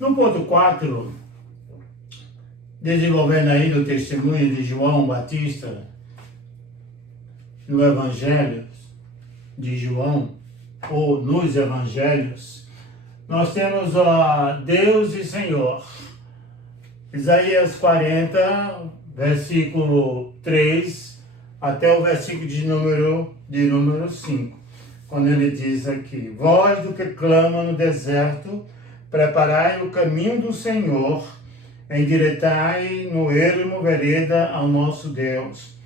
No ponto 4, desenvolvendo aí o testemunho de João Batista no Evangelho de João, ou nos Evangelhos, nós temos Deus e Senhor. Isaías 40, versículo 3, até o versículo de número 5, quando ele diz aqui: voz do que clama no deserto, preparai o caminho do Senhor, endireitai no ermo vereda ao nosso Deus.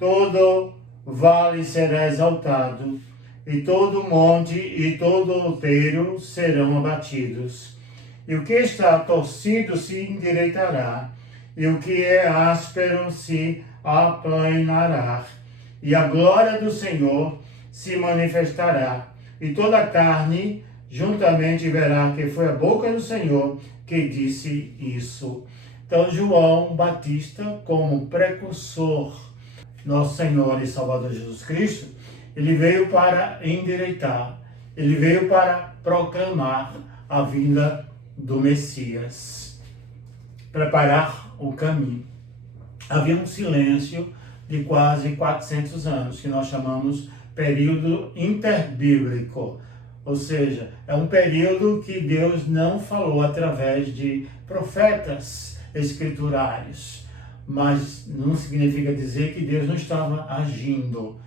Todo vale será exaltado, e todo monte e todo outeiro serão abatidos. E o que está torcido se endireitará, e o que é áspero se aplanará. E a glória do Senhor se manifestará, e toda a carne juntamente verá que foi a boca do Senhor que disse isso. Então, João Batista, como precursor, nosso Senhor e Salvador Jesus Cristo, ele veio para endireitar, ele veio para proclamar a vinda do Messias, preparar o caminho. Havia um silêncio de quase 400 anos, que nós chamamos período interbíblico, ou seja, é um período que Deus não falou através de profetas escriturários, mas não significa dizer que Deus não estava agindo,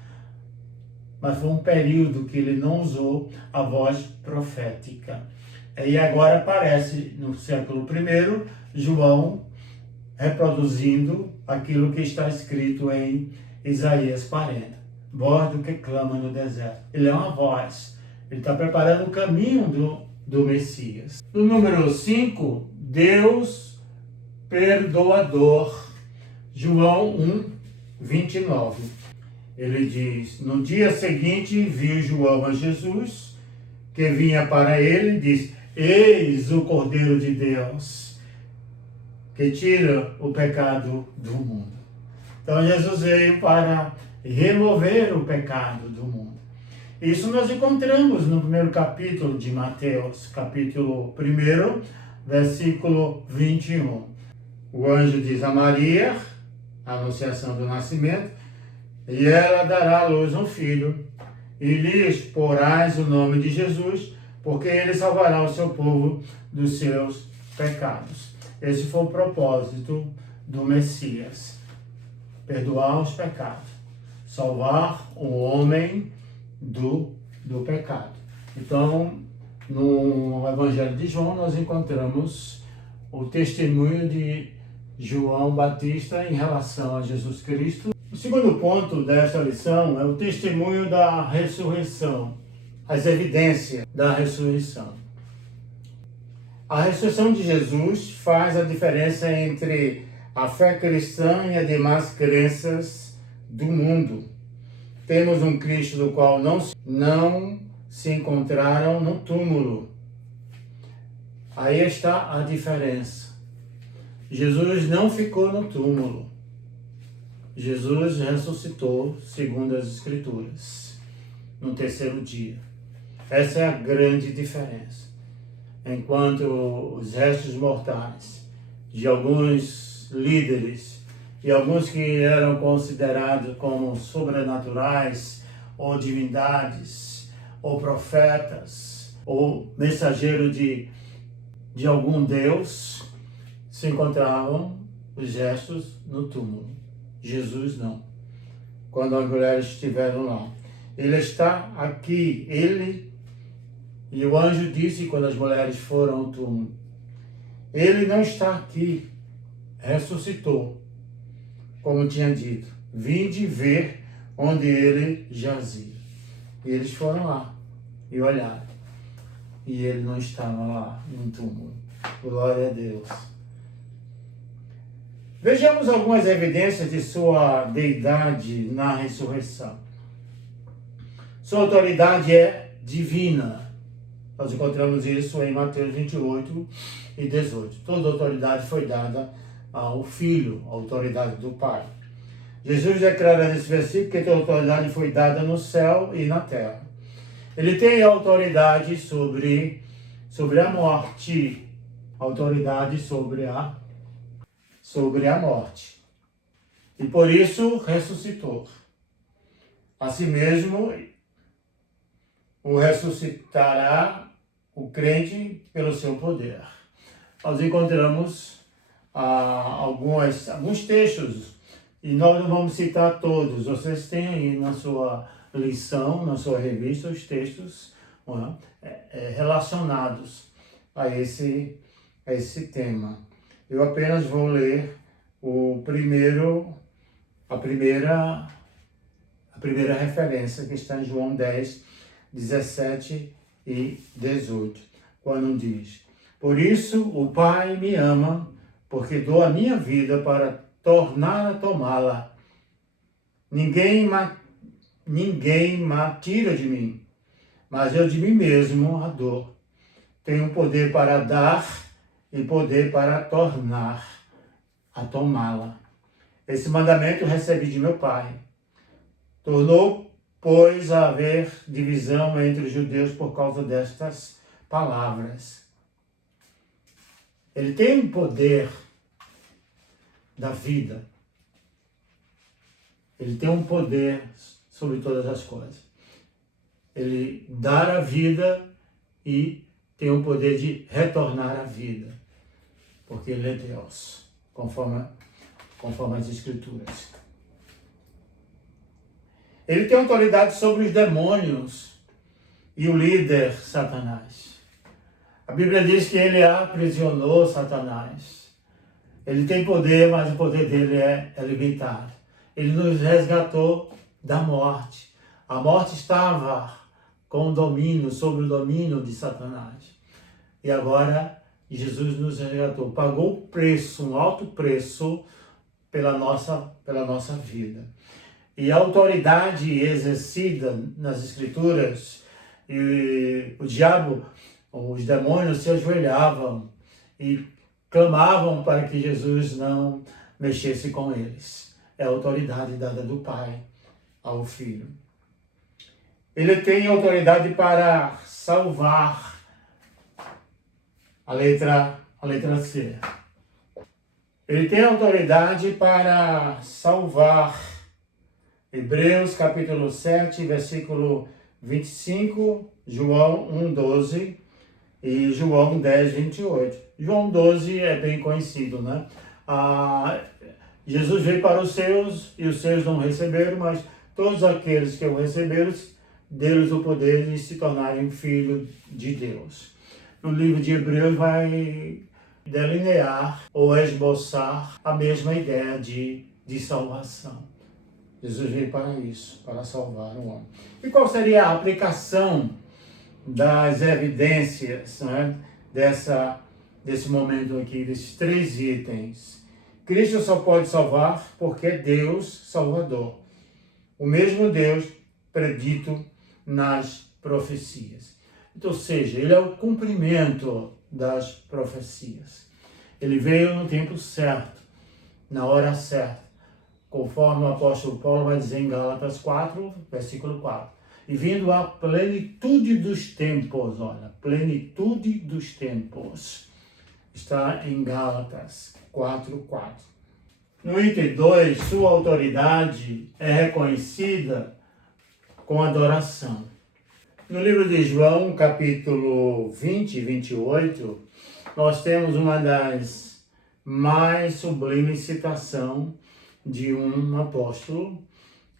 mas foi um período que ele não usou a voz profética. E agora aparece no século I, João reproduzindo aquilo que está escrito em Isaías 40. Voz do que clama no deserto. Ele é uma voz. Ele está preparando o caminho do Messias. No número 5, Deus perdoador. João 1, 29. Ele diz: no dia seguinte viu João a Jesus, que vinha para ele, e disse: eis o Cordeiro de Deus, que tira o pecado do mundo. Então Jesus veio para remover o pecado do mundo. Isso nós encontramos no primeiro capítulo de Mateus, capítulo 1, versículo 21. O anjo diz a Maria, a anunciação do nascimento: e ela dará à luz um filho, e lhes porás o nome de Jesus, porque ele salvará o seu povo dos seus pecados. Esse foi o propósito do Messias: perdoar os pecados, salvar o homem do pecado. Então, no Evangelho de João, nós encontramos o testemunho de João Batista em relação a Jesus Cristo. O segundo ponto desta lição é o testemunho da ressurreição, as evidências da ressurreição. A ressurreição de Jesus faz a diferença entre a fé cristã e as demais crenças do mundo. Temos um Cristo do qual não se encontraram no túmulo. Aí está a diferença. Jesus não ficou no túmulo. Jesus ressuscitou, segundo as Escrituras, no terceiro dia. Essa é a grande diferença. Enquanto os restos mortais de alguns líderes e alguns que eram considerados como sobrenaturais, ou divindades, ou profetas, ou mensageiros de algum Deus, se encontravam os restos no túmulo. Jesus não. Quando as mulheres estiveram lá, ele está aqui. E o anjo disse quando as mulheres foram ao túmulo: ele não está aqui, ressuscitou, como tinha dito. Vinde ver onde ele jazia. E eles foram lá e olharam, e ele não estava lá no túmulo. Glória a Deus. Vejamos algumas evidências de sua deidade na ressurreição. Sua autoridade é divina. Nós encontramos isso em Mateus 28 e 18. Toda autoridade foi dada ao Filho, a autoridade do Pai. Jesus declara nesse versículo que toda autoridade foi dada no céu e na terra. Ele tem autoridade sobre a morte. autoridade sobre a morte. E por isso ressuscitou. Assim mesmo, o ressuscitará o crente pelo seu poder. Nós encontramos alguns textos, e nós não vamos citar todos. Vocês têm aí na sua lição, na sua revista, os textos relacionados a esse tema. Eu apenas vou ler a primeira referência, que está em João 10, 17 e 18, quando diz: por isso o Pai me ama, porque dou a minha vida para tornar a tomá-la. Ninguém me tira de mim, mas eu de mim mesmo a dou. Tenho poder para dar e poder para tornar a tomá-la. Esse mandamento recebi de meu Pai. Tornou, pois, a haver divisão entre os judeus por causa destas palavras. Ele tem o poder da vida. Ele tem um poder sobre todas as coisas. Ele dá a vida e tem o poder de retornar a vida, porque ele é Deus, conforme as Escrituras. Ele tem autoridade sobre os demônios e o líder Satanás. A Bíblia diz que ele aprisionou Satanás. Ele tem poder, mas o poder dele é limitado. Ele nos resgatou da morte. A morte estava sob o domínio de Satanás. E agora Jesus nos resgatou. Pagou o preço, um alto preço pela nossa vida. E a autoridade exercida nas Escrituras, e o diabo, os demônios se ajoelhavam e clamavam para que Jesus não mexesse com eles. É a autoridade dada do Pai ao Filho. Ele tem autoridade para salvar, a letra C. Ele tem autoridade para salvar. Hebreus capítulo 7, versículo 25, João 1:12 e João 10:28. João 12 é bem conhecido, né? Jesus veio para os seus e os seus não receberam, mas todos aqueles que o receberam, deles o poder de se tornarem filhos de Deus. No livro de Hebreus vai delinear ou esboçar a mesma ideia de salvação. Jesus veio para isso, para salvar o homem. E qual seria a aplicação das evidências, né, desse momento aqui, desses 3 itens? Cristo só pode salvar porque é Deus Salvador. O mesmo Deus predito nas profecias. Então, ou seja, ele é o cumprimento das profecias. Ele veio no tempo certo, na hora certa, conforme o apóstolo Paulo vai dizer em Gálatas 4, versículo 4. E vindo à plenitude dos tempos, olha, plenitude dos tempos, está em Gálatas 4:4. No item 2, sua autoridade é reconhecida com adoração. No livro de João, capítulo 20 e 28, nós temos uma das mais sublimes citações de um apóstolo,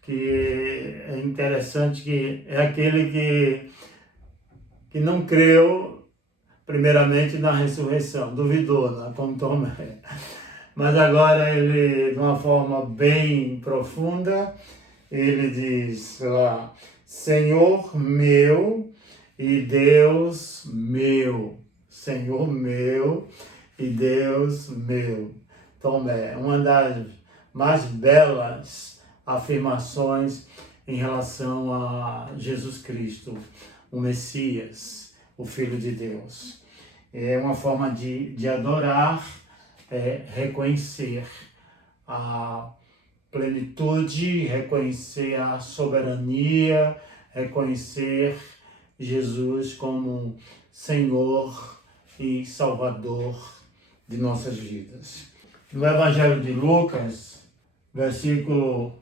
que é interessante, que é aquele que não creu primeiramente na ressurreição, duvidou, né, como Tomé. Mas agora ele, de uma forma bem profunda, ele diz lá: Senhor meu e Deus meu. Senhor meu e Deus meu. Tomé, uma das mais belas afirmações em relação a Jesus Cristo, o Messias, o Filho de Deus. É uma forma de adorar, reconhecer a plenitude, reconhecer a soberania, reconhecer Jesus como Senhor e Salvador de nossas vidas. No Evangelho de Lucas, versículo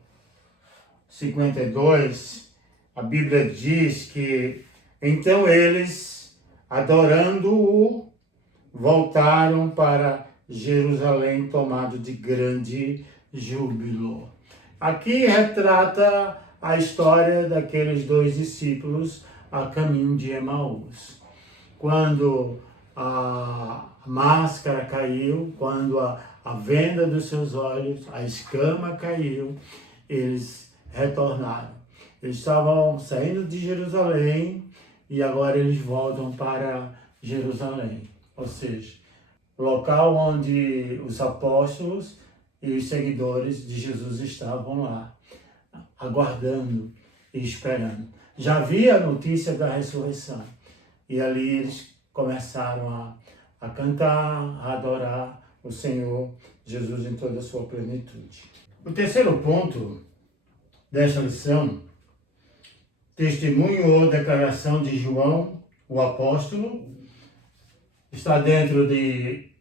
52, a Bíblia diz que então eles, adorando-o, voltaram para Jerusalém tomados de grande júbilo. Aqui retrata a história daqueles dois discípulos a caminho de Emaús. Quando a máscara caiu, quando a venda dos seus olhos, a escama caiu, eles retornaram. Eles estavam saindo de Jerusalém e agora eles voltam para Jerusalém. Ou seja, local onde os apóstolos e os seguidores de Jesus estavam lá, aguardando e esperando. Já havia a notícia da ressurreição e ali eles começaram a cantar, a adorar o Senhor Jesus em toda a sua plenitude. O terceiro ponto desta lição, testemunho ou declaração de João, o apóstolo, está dentro de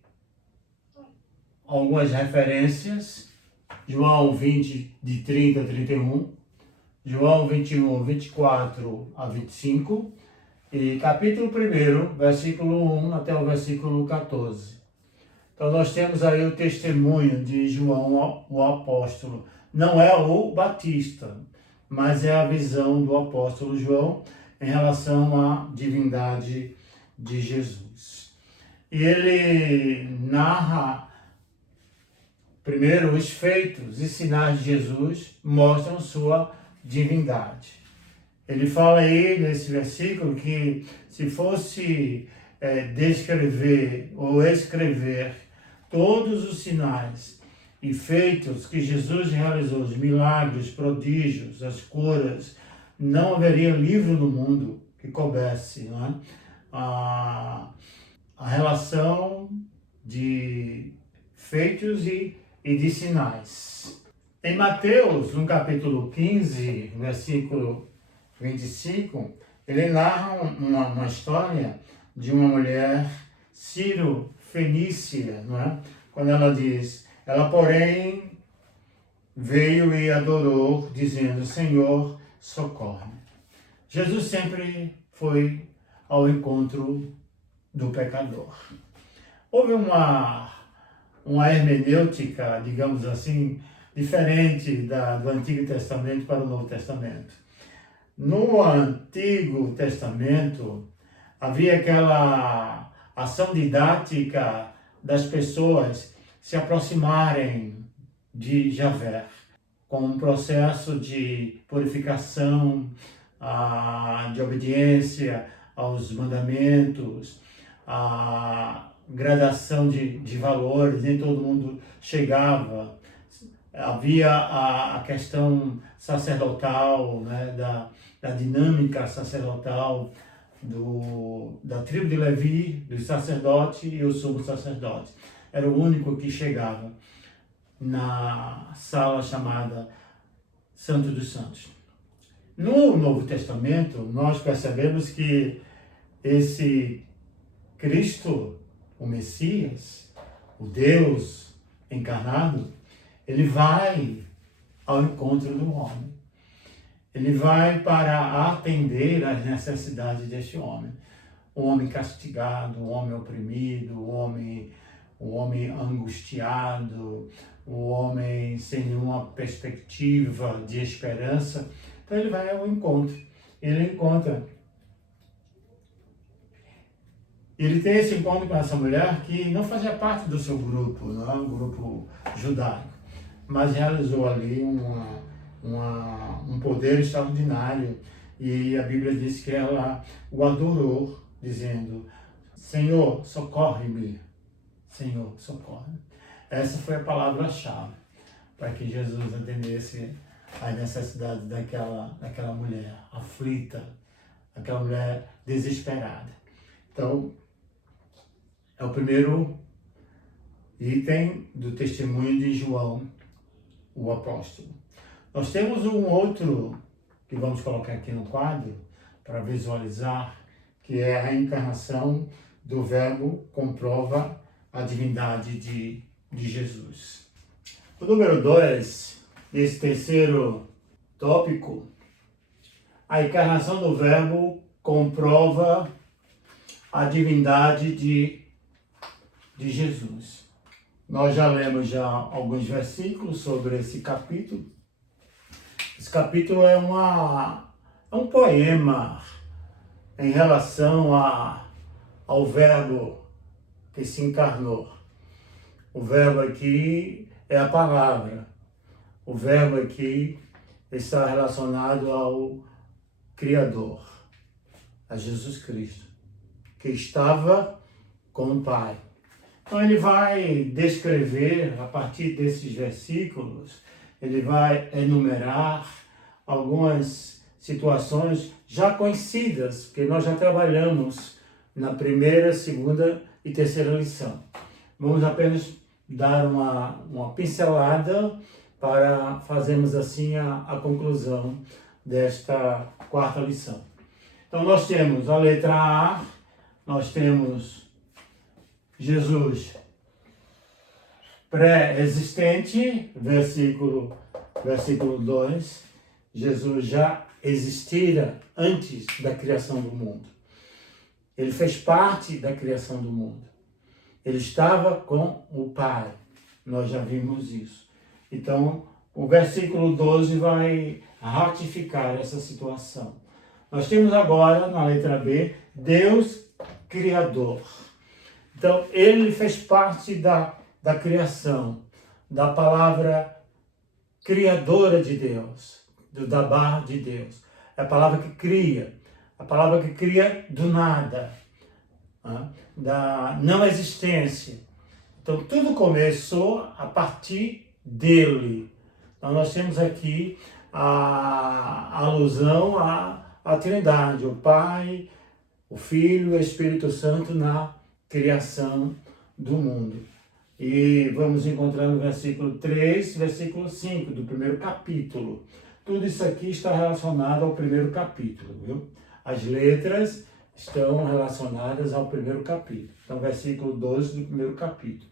algumas referências. João 20, de 30 a 31, João 21, 24 a 25, e capítulo 1, versículo 1 até o versículo 14. Então nós temos aí o testemunho de João, o apóstolo. Não é o Batista, mas é a visão do apóstolo João em relação à divindade de Jesus. E ele narra, primeiro, os feitos e sinais de Jesus mostram sua divindade. Ele fala aí nesse versículo que se fosse descrever ou escrever todos os sinais e feitos que Jesus realizou, os milagres, prodígios, as curas, não haveria livro no mundo que coubesse, não é? A relação de feitos e de sinais. Em Mateus, no capítulo 15, versículo 25, ele narra uma história de uma mulher Ciro-fenícia, não é? Quando ela diz, ela porém veio e adorou, dizendo, Senhor, socorre-me. Jesus sempre foi ao encontro do pecador. Houve uma hermenêutica, digamos assim, diferente do Antigo Testamento para o Novo Testamento. No Antigo Testamento, havia aquela ação didática das pessoas se aproximarem de Javé, com um processo de purificação, de obediência aos mandamentos, a gradação de valores, nem todo mundo chegava. Havia a questão sacerdotal, né, da dinâmica sacerdotal da tribo de Levi, do sacerdote e o sumo sacerdote. Era o único que chegava na sala chamada Santo dos Santos. No Novo Testamento, nós percebemos que esse Cristo, o Messias, o Deus encarnado, ele vai ao encontro do homem. Ele vai para atender às necessidades deste homem. O homem castigado, o homem oprimido, o homem angustiado, o homem sem nenhuma perspectiva de esperança. Então ele vai ao encontro. Ele encontra. Ele tem esse encontro com essa mulher que não fazia parte do seu grupo, não é um grupo judaico, mas realizou ali um poder extraordinário. E a Bíblia diz que ela o adorou, dizendo, Senhor, socorre-me. Senhor, socorre-me. Essa foi a palavra-chave para que Jesus atendesse às necessidades daquela mulher aflita, aquela mulher desesperada. Então, é o primeiro item do testemunho de João, o apóstolo. Nós temos um outro que vamos colocar aqui no quadro para visualizar, que é a encarnação do Verbo comprova a divindade de Jesus. O número 2, nesse terceiro tópico, a encarnação do Verbo comprova a divindade de Jesus. Nós já lemos já alguns versículos sobre esse capítulo. Esse capítulo é um poema em relação ao Verbo que se encarnou. O Verbo aqui é a palavra. O Verbo aqui está relacionado ao Criador, a Jesus Cristo, que estava com o Pai. Então ele vai descrever, a partir desses versículos, ele vai enumerar algumas situações já conhecidas, que nós já trabalhamos na primeira, segunda e terceira lição. Vamos apenas dar uma pincelada para fazermos assim a conclusão desta quarta lição. Então nós temos a letra A, nós temos Jesus pré-existente, versículo 2, Jesus já existira antes da criação do mundo. Ele fez parte da criação do mundo. Ele estava com o Pai. Nós já vimos isso. Então, o versículo 12 vai ratificar essa situação. Nós temos agora, na letra B, Deus Criador. Então, ele fez parte da criação, da palavra criadora de Deus, do Dabar de Deus. É a palavra que cria do nada, da não existência. Então, tudo começou a partir dele. Então, nós temos aqui a alusão à Trindade, o Pai, o Filho e o Espírito Santo na criação do mundo. E vamos encontrar no versículo 3, versículo 5 do primeiro capítulo. Tudo isso aqui está relacionado ao primeiro capítulo, viu? As letras estão relacionadas ao primeiro capítulo. Então, versículo 12 do primeiro capítulo.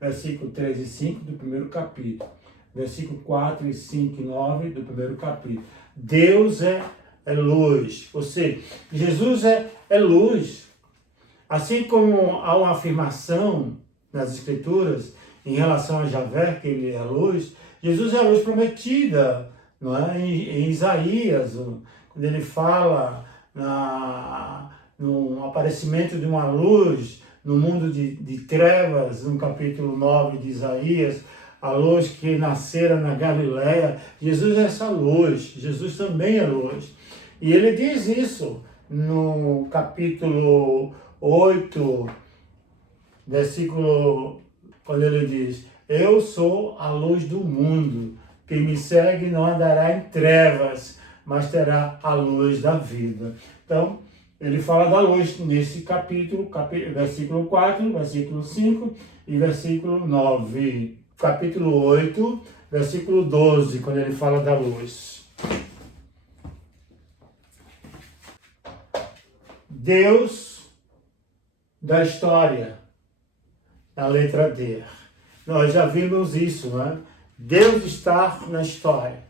Versículo 3 e 5 do primeiro capítulo. Versículo 4 e 5 e 9 do primeiro capítulo. Deus é luz. Ou seja, Jesus é luz. Assim como há uma afirmação nas Escrituras em relação a Javé, que ele é a luz, Jesus é a luz prometida, não é? Em Isaías, quando ele fala no aparecimento de uma luz no mundo de trevas, no capítulo 9 de Isaías, a luz que nascera na Galileia, Jesus é essa luz, Jesus também é luz. E ele diz isso no capítulo 8, versículo, quando ele diz: eu sou a luz do mundo, quem me segue não andará em trevas, mas terá a luz da vida. Então, ele fala da luz nesse capítulo, versículo 4, versículo 5 e versículo 9. Capítulo 8, versículo 12, quando ele fala da luz. Deus da história, na letra D. Nós já vimos isso, né? Deus está na história.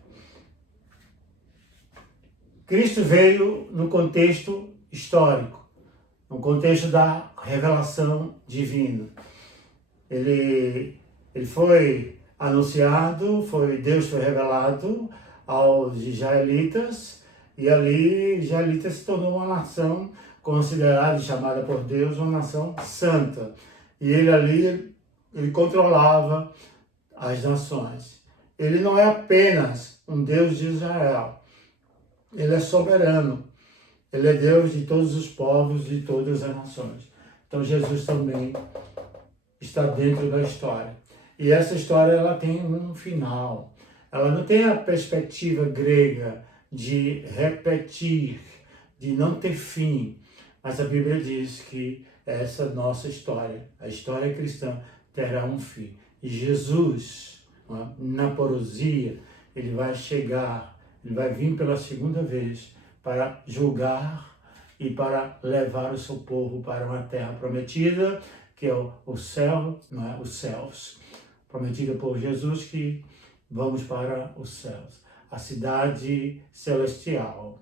Cristo veio no contexto histórico, no contexto da revelação divina. Ele foi anunciado, Deus foi revelado aos israelitas, e ali israelitas se tornou uma nação considerada e chamada por Deus uma nação santa. E ele controlava as nações. Ele não é apenas um Deus de Israel. Ele é soberano. Ele é Deus de todos os povos, de todas as nações. Então Jesus também está dentro da história. E essa história ela tem um final. Ela não tem a perspectiva grega de repetir, de não ter fim. Mas a Bíblia diz que essa nossa história, a história cristã, terá um fim. E Jesus, na parousia, ele vai chegar, ele vai vir pela segunda vez para julgar e para levar o seu povo para uma terra prometida, que é o céu, não é? Os céus. Prometida por Jesus que vamos para os céus, a cidade celestial.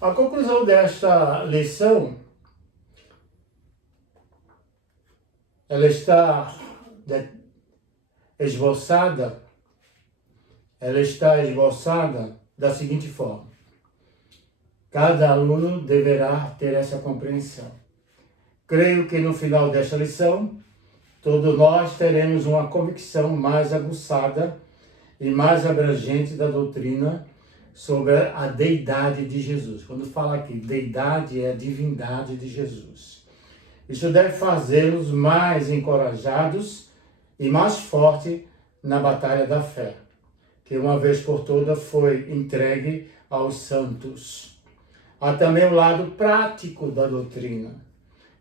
A conclusão desta lição, ela está esboçada da seguinte forma: cada aluno deverá ter essa compreensão. Creio que no final desta lição, todos nós teremos uma convicção mais aguçada e mais abrangente da doutrina sobre a deidade de Jesus. Quando fala aqui, deidade é a divindade de Jesus. Isso deve fazê-los mais encorajados e mais fortes na batalha da fé, que uma vez por todas foi entregue aos santos. Há também o lado prático da doutrina,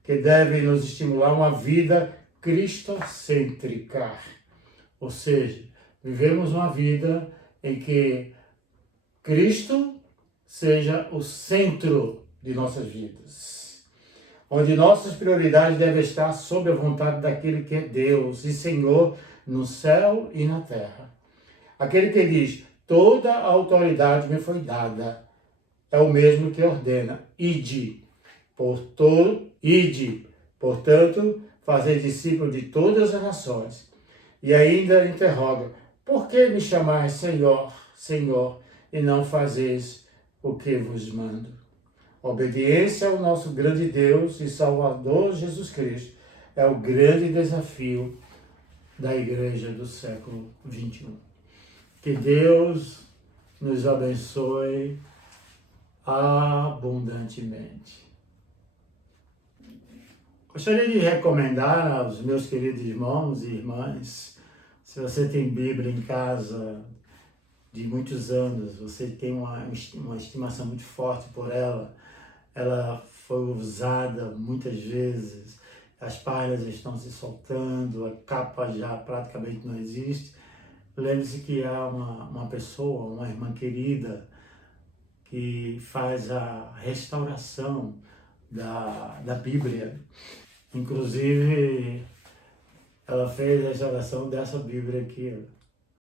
que deve nos estimular a uma vida cristocêntrica. Ou seja, vivemos uma vida em que Cristo seja o centro de nossas vidas, onde nossas prioridades devem estar sob a vontade daquele que é Deus e Senhor no céu e na terra. Aquele que diz, toda a autoridade me foi dada, é o mesmo que ordena, ide, portanto, fazer discípulo de todas as nações. E ainda interroga, por que me chamais Senhor, Senhor, e não fazeis o que vos mando? Obediência ao nosso grande Deus e Salvador Jesus Cristo é o grande desafio da igreja do século XXI. Que Deus nos abençoe abundantemente. Gostaria de recomendar aos meus queridos irmãos e irmãs, se você tem Bíblia em casa de muitos anos, você tem uma estimação muito forte por ela, ela foi usada muitas vezes, as páginas estão se soltando, a capa já praticamente não existe. Lembre-se que há uma pessoa, uma irmã querida, que faz a restauração da Bíblia. Inclusive, ela fez a restauração dessa Bíblia aqui.